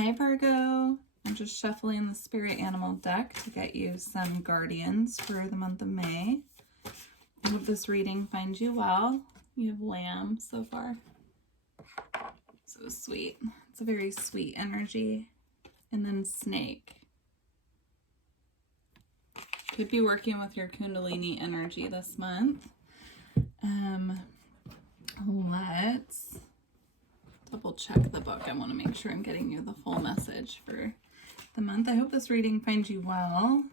Hi Virgo, I'm just shuffling the spirit animal deck to get you some guardians for the month of May. I hope this reading finds you well. You have Lamb so far. So sweet. It's a very sweet energy. And then Snake. Could be working with your Kundalini energy this month. Let's double check the book. I want to make sure I'm getting you the full message for the month. I hope this reading finds you well.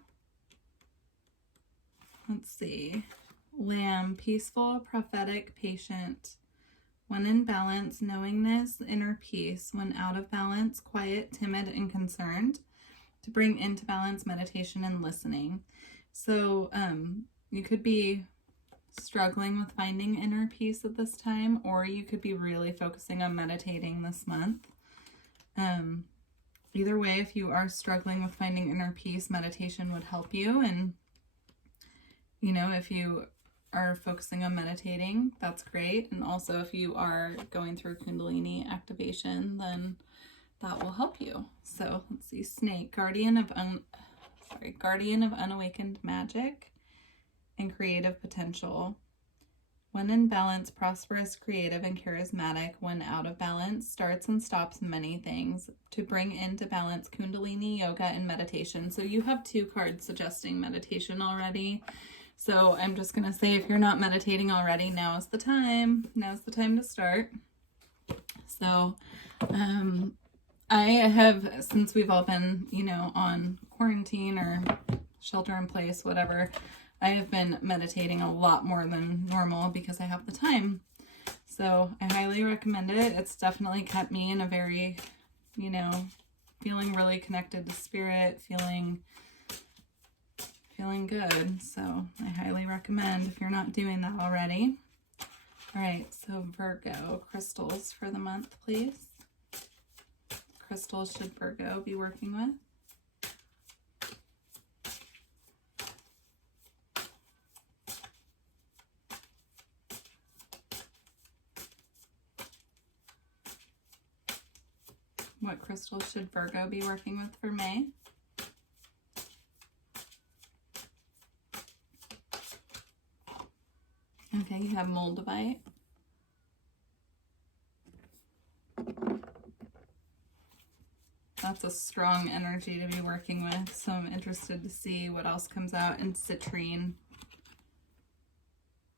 Let's see. Lamb, peaceful, prophetic, patient. When in balance, knowingness, inner peace. When out of balance, quiet, timid, and concerned. To bring into balance, meditation and listening. So you could be struggling with finding inner peace at this time, or you could be really focusing on meditating this month. Either way, if you are struggling with finding inner peace, meditation would help you. And, you know, if you are focusing on meditating, that's great. And also if you are going through Kundalini activation, then that will help you. So let's see, Snake, guardian of unawakened magic and creative potential. When in balance, prosperous, creative, and charismatic. When out of balance, starts and stops many things. To bring into balance, Kundalini, yoga, and meditation. So you have 2 cards suggesting meditation already. So I'm just going to say, if you're not meditating already, now is the time. Now's the time to start. So I have, since we've all been, you know, on quarantine or shelter in place, whatever, I have been meditating a lot more than normal because I have the time. So I highly recommend it. It's definitely kept me in a very, you know, feeling really connected to spirit, feeling good. So I highly recommend if you're not doing that already. All right, so Virgo, crystals for the month, please. Crystals should Virgo be working with? What crystals should Virgo be working with for May? Okay, you have moldavite. That's a strong energy to be working with, so I'm interested to see what else comes out. And citrine.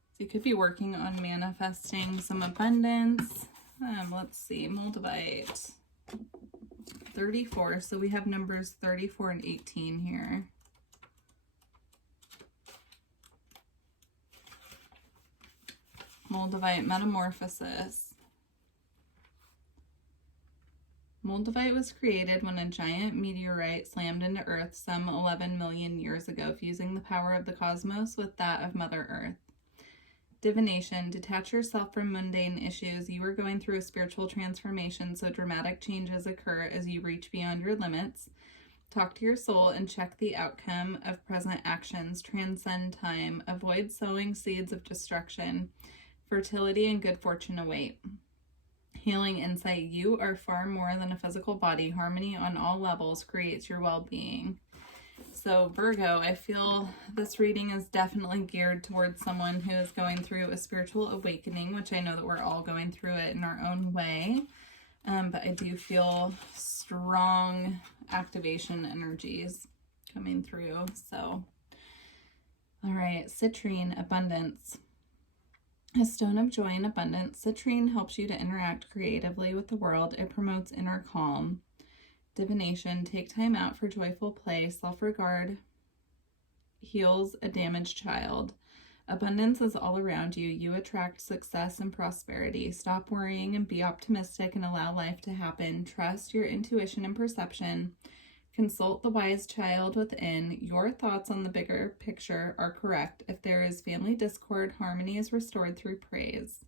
So you could be working on manifesting some abundance. Let's see, moldavite. 34, so we have numbers 34 and 18 here. Moldavite metamorphosis. Moldavite was created when a giant meteorite slammed into Earth some 11 million years ago, fusing the power of the cosmos with that of Mother Earth. Divination, detach yourself from mundane issues. You are going through a spiritual transformation, so dramatic changes occur as you reach beyond your limits. Talk to your soul and check the outcome of present actions. Transcend time. Avoid sowing seeds of destruction. Fertility and good fortune await. Healing insight. You are far more than a physical body. Harmony on all levels creates your well-being. So Virgo, I feel this reading is definitely geared towards someone who is going through a spiritual awakening, which I know that we're all going through it in our own way. But I do feel strong activation energies coming through. So, all right, Citrine Abundance. A stone of joy and abundance. Citrine helps you to interact creatively with the world. It promotes inner calm. Divination, take time out for joyful play. Self-regard heals a damaged child. Abundance is all around you. You attract success and prosperity. Stop worrying and be optimistic and allow life to happen. Trust your intuition and perception. Consult the wise child within. Your thoughts on the bigger picture are correct. If there is family discord, harmony is restored through praise.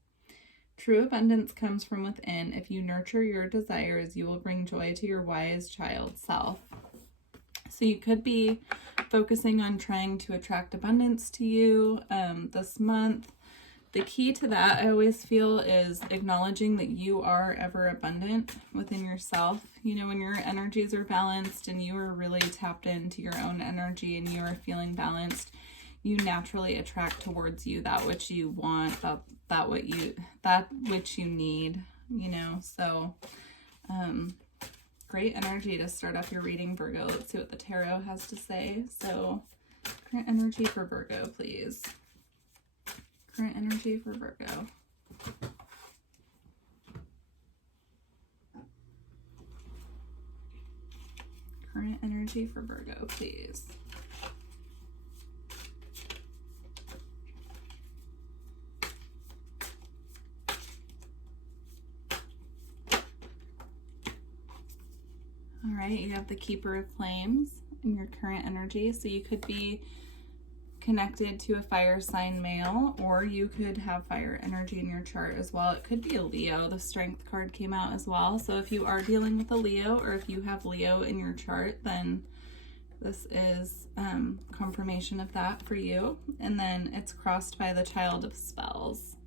True abundance comes from within. If you nurture your desires, you will bring joy to your wise child self. So you could be focusing on trying to attract abundance to you this month. The key to that, I always feel, is acknowledging that you are ever abundant within yourself. You know, when your energies are balanced and you are really tapped into your own energy and you are feeling balanced, you naturally attract towards you that which you want, that which you need, you know. So great energy to start off your reading, Virgo. Let's see what the tarot has to say. So current energy for Virgo, please. Current energy for Virgo. Current energy for Virgo, please. All right, you have the Keeper of Flames in your current energy. So you could be connected to a fire sign male, or you could have fire energy in your chart as well. It could be a Leo. The Strength card came out as well. So if you are dealing with a Leo, or if you have Leo in your chart, then this is confirmation of that for you. And then it's crossed by the Child of Spells.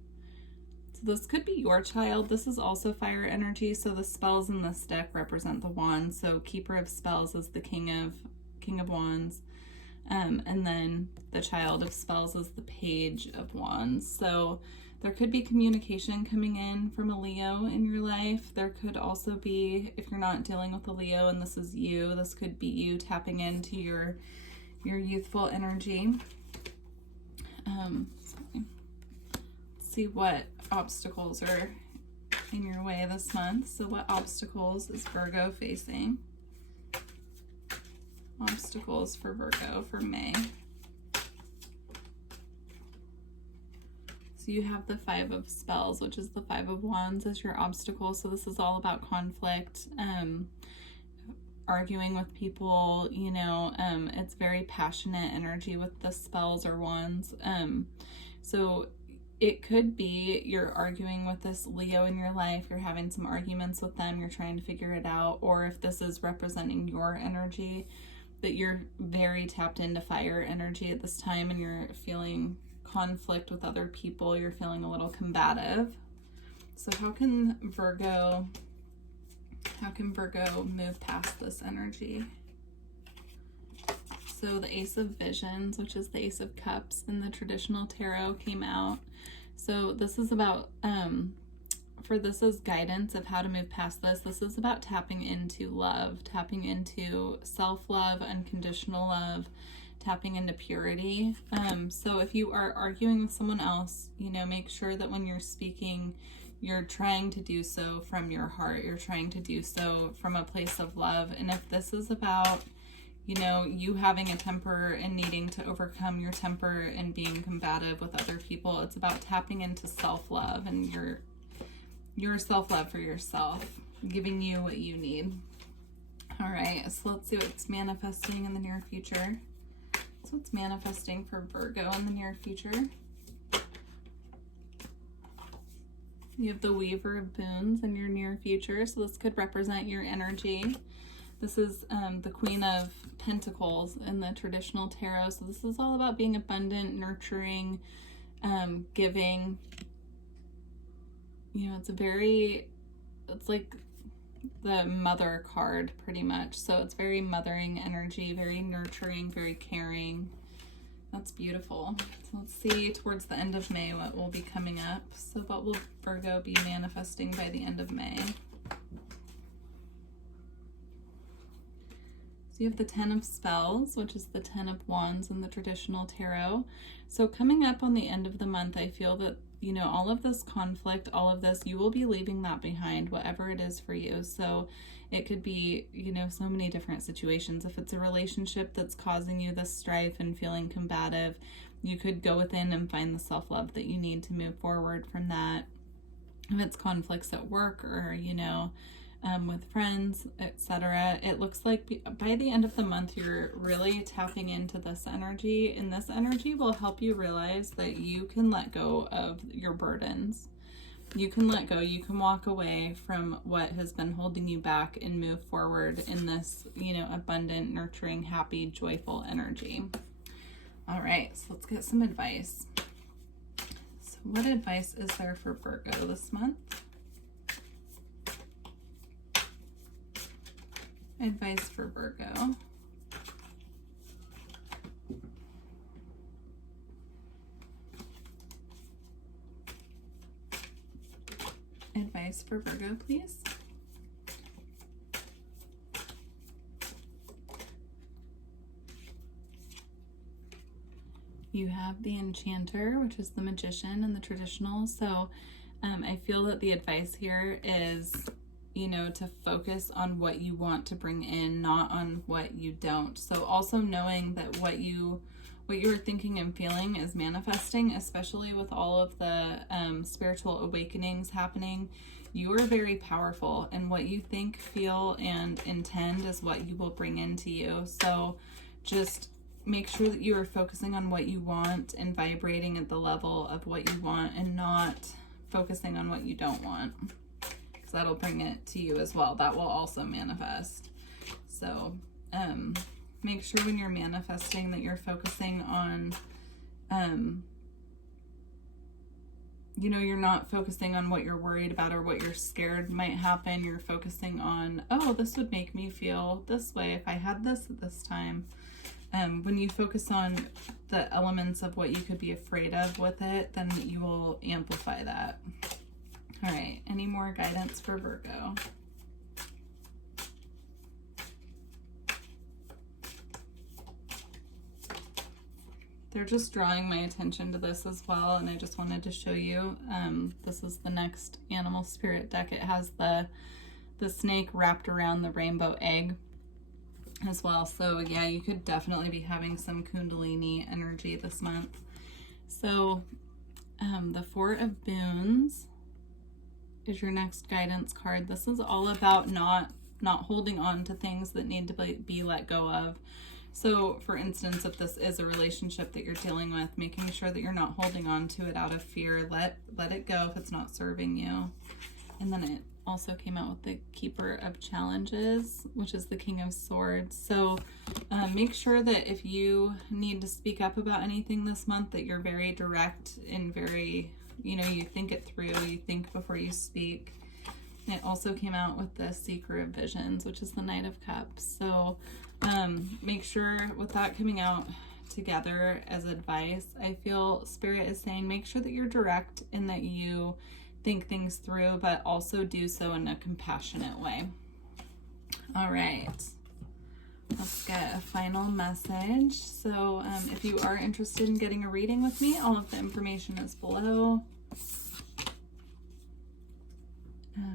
So this could be your child. This is also fire energy. So the spells in this deck represent the wands. So Keeper of Spells is the King of Wands. And then the Child of Spells is the Page of Wands. So there could be communication coming in from a Leo in your life. There could also be, if you're not dealing with a Leo and this is you, this could be you tapping into your youthful energy. Let's see what obstacles are in your way this month. So what obstacles is Virgo facing? Obstacles for Virgo for May. So you have the Five of Spells, which is the Five of Wands, as your obstacle. So this is all about conflict, arguing with people, you know. It's very passionate energy with the spells or wands. So it could be you're arguing with this Leo in your life, you're having some arguments with them, you're trying to figure it out, or if this is representing your energy, that you're very tapped into fire energy at this time and you're feeling conflict with other people, you're feeling a little combative. So how can Virgo move past this energy? So the Ace of Visions, which is the Ace of Cups in the traditional tarot, came out. So this is about this is guidance of how to move past this. This is about tapping into love, tapping into self-love, unconditional love, tapping into purity. So if you are arguing with someone else, you know, make sure that when you're speaking, you're trying to do so from your heart. You're trying to do so from a place of love. And if this is about, you know, you having a temper and needing to overcome your temper and being combative with other people, it's about tapping into self-love and your self-love for yourself, giving you what you need. All right, so let's see what's manifesting in the near future. So what's manifesting for Virgo in the near future? You have the Weaver of Boons in your near future, so this could represent your energy. This is the Queen of Pentacles in the traditional tarot, so this is all about being abundant, nurturing, giving. You know, it's like the Mother card pretty much. So it's very mothering energy, very nurturing, very caring. That's beautiful. So let's see towards the end of May what will be coming up. So what will Virgo be manifesting by the end of May? So you have the Ten of Spells, which is the Ten of Wands in the traditional tarot. So coming up on the end of the month, I feel that, you know, all of this conflict, all of this, you will be leaving that behind, whatever it is for you. So it could be, you know, so many different situations. If it's a relationship that's causing you this strife and feeling combative, you could go within and find the self-love that you need to move forward from that. If it's conflicts at work or, you know, with friends, etc., it looks like by the end of the month, you're really tapping into this energy, and this energy will help you realize that you can let go of your burdens. You can let go, you can walk away from what has been holding you back and move forward in this, you know, abundant, nurturing, happy, joyful energy. All right, so let's get some advice. So What advice is there for Virgo this month? Advice for Virgo. Advice for Virgo, please. You have the Enchanter, which is the Magician and the traditional. So I feel that the advice here is, you know, to focus on what you want to bring in, not on what you don't. So also knowing that what you're thinking and feeling is manifesting, especially with all of the spiritual awakenings happening. You are very powerful, and what you think, feel, and intend is what you will bring into you. So just make sure that you are focusing on what you want and vibrating at the level of what you want, and not focusing on what you don't want, because that'll bring it to you as well. That will also manifest. So make sure when you're manifesting that you're focusing on you know, you're not focusing on what you're worried about or what you're scared might happen. You're focusing on, oh, this would make me feel this way if I had this at this time. When you focus on the elements of what you could be afraid of with it, then you will amplify that. All right, any more guidance for Virgo? They're just drawing my attention to this as well, and I just wanted to show you. This is the next animal spirit deck. It has the snake wrapped around the rainbow egg as well. So yeah, you could definitely be having some Kundalini energy this month. So the Four of Boons is your next guidance card. This is all about not holding on to things that need to be let go of. So for instance, if this is a relationship that you're dealing with, making sure that you're not holding on to it out of fear. Let it go if it's not serving you. And then it also came out with the Keeper of Challenges, which is the King of Swords. So make sure that if you need to speak up about anything this month, that you're very direct and very, you know, you think it through, you think before you speak. It also came out with the Seeker of Visions, which is the Knight of Cups. So make sure with that coming out together as advice, I feel Spirit is saying make sure that you're direct and that you think things through, but also do so in a compassionate way. All right, let's get a final message. So if you are interested in getting a reading with me, all of the information is below.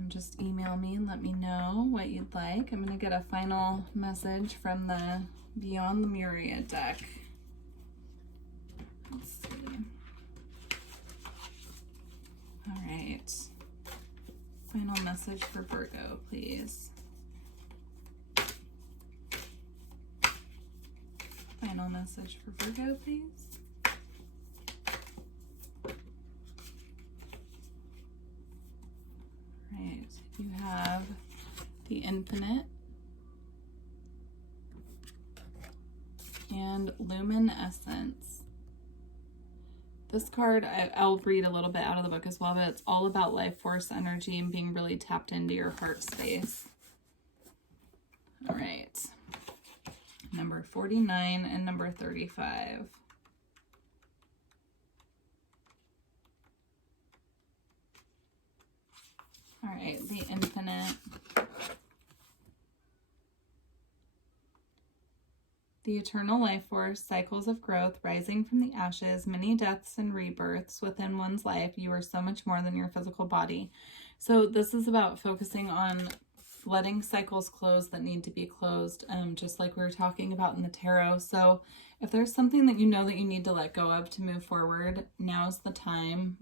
Just email me and let me know what you'd like. I'm going to get a final message from the Beyond Lemuria deck. Let's see. All right. Final message for Virgo, please. Final message for Virgo, please. Right, you have the Infinite and Luminescence. This card, I'll read a little bit out of the book as well, but it's all about life force energy and being really tapped into your heart space. All right, number 49 and number 35. All right, the Infinite. The eternal life force, cycles of growth, rising from the ashes, many deaths and rebirths within one's life. You are so much more than your physical body. So this is about focusing on letting cycles close that need to be closed, just like we were talking about in the tarot. So if there's something that you know that you need to let go of to move forward, now's the time.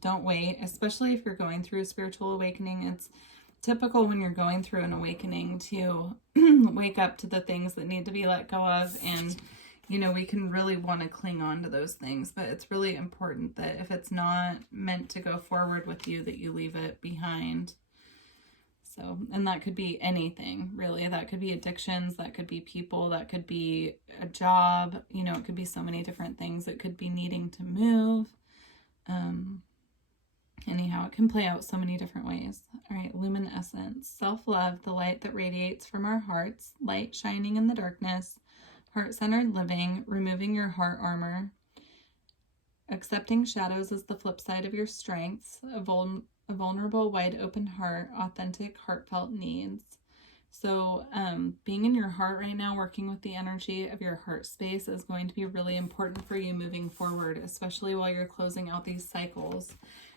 Don't wait, especially if you're going through a spiritual awakening. It's typical when you're going through an awakening to wake up to the things that need to be let go of. And, you know, we can really want to cling on to those things, but it's really important that if it's not meant to go forward with you, that you leave it behind. So, and that could be anything, really. That could be addictions, that could be people, that could be a job, you know, it could be so many different things. It could be needing to move. Anyhow, it can play out so many different ways. All right, luminescence, self-love, the light that radiates from our hearts, light shining in the darkness, heart-centered living, removing your heart armor, accepting shadows is the flip side of your strengths, a vulnerable, wide open heart, authentic, heartfelt needs. So being in your heart right now, working with the energy of your heart space is going to be really important for you moving forward, especially while you're closing out these cycles.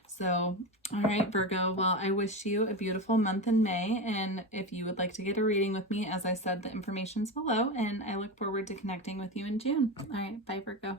So, all right, Virgo, well, I wish you a beautiful month in May. And if you would like to get a reading with me, as I said, the information's below, and I look forward to connecting with you in June. All right, bye, Virgo.